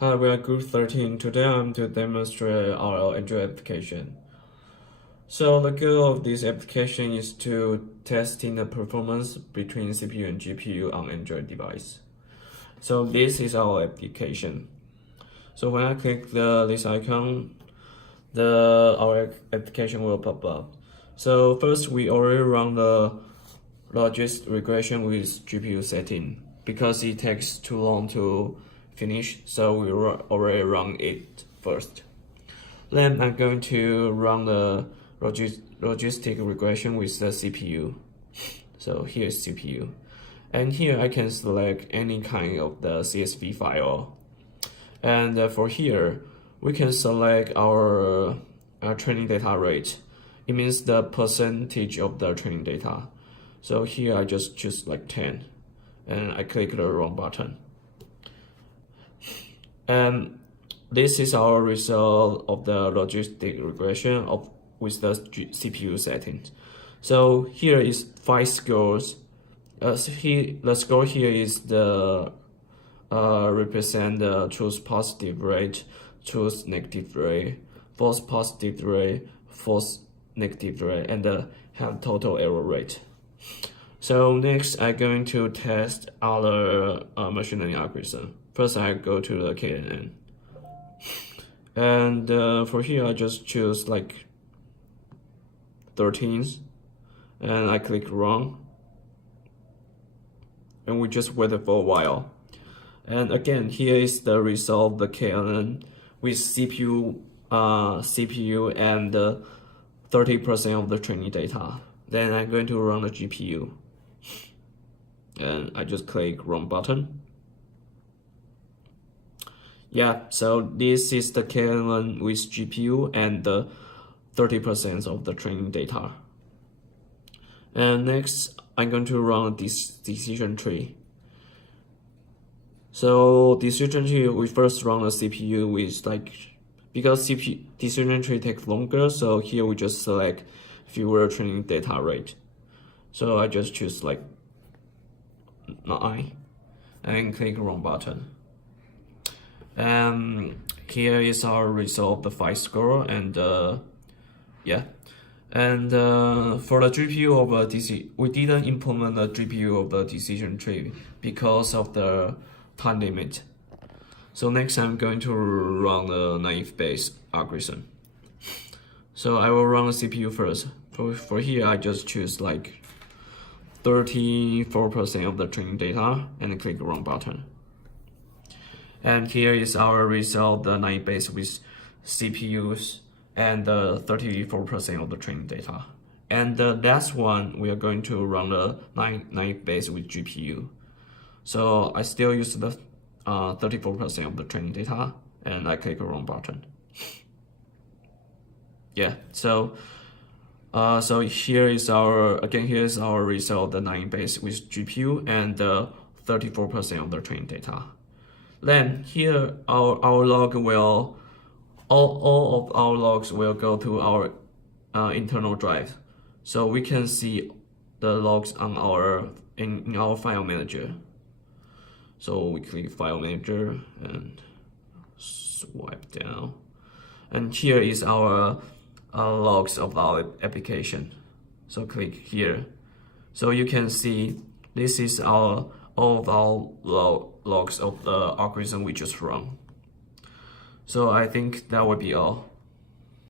Hi, we are Group 13. Today I'm to demonstrate our Android application. So the goal of this application is to testing the performance between CPU and GPU on Android device. So this is our application. So when I click this icon, our application will pop up. So first we already run the logic regression with GPU setting because it takes too long to finish, so we already run it first. Then I'm going to run the logistic regression with the CPU. So here's CPU. And here I can select any kind of the CSV file. And for here, we can select our training data rate. It means the percentage of the training data. So here I just choose like 10 and I click the wrong button. And this is our result of the logistic regression with the CPU settings. So here is 5 scores. The score here is the represent the true positive rate, true negative rate, false positive rate, false negative rate, and have total error rate. So next, I'm going to test other machine learning algorithm. First, I go to the KNN. And for here, I just choose like 13s, and I click run. And we just wait for a while. And again, here is the result of the KNN with CPU and 30% of the training data. Then I'm going to run the GPU. And I just click run button. Yeah, so this is the KNN with GPU and 30% of the training data. And next, I'm going to run this decision tree. So decision tree, we first run the CPU with because CPU decision tree takes longer, so here we just select fewer training data rate. So I just choose like 9 and click run button. Here is our result of the 5 score, and yeah. And for the GPU of DC, we didn't implement the GPU of the decision tree because of the time limit. So next I'm going to run the naive Bayes algorithm. So I will run the CPU first. For here I just choose like 34% of the training data and click run button. And here is our result, the naive Bayes with CPUs and 34% of the training data. And the last one, we are going to run the naive Bayes with GPU. So I still use the 34% of the training data, and I click the wrong button. Yeah, so here is our result, the naive Bayes with GPU and 34% of the training data. Then here our log will all of our logs will go to our internal drive, so we can see the logs on in our file manager. So we click file manager and swipe down, and here is our logs of our application. So click here, so you can see this is all of our logs of the algorithm we just run. So I think that would be all.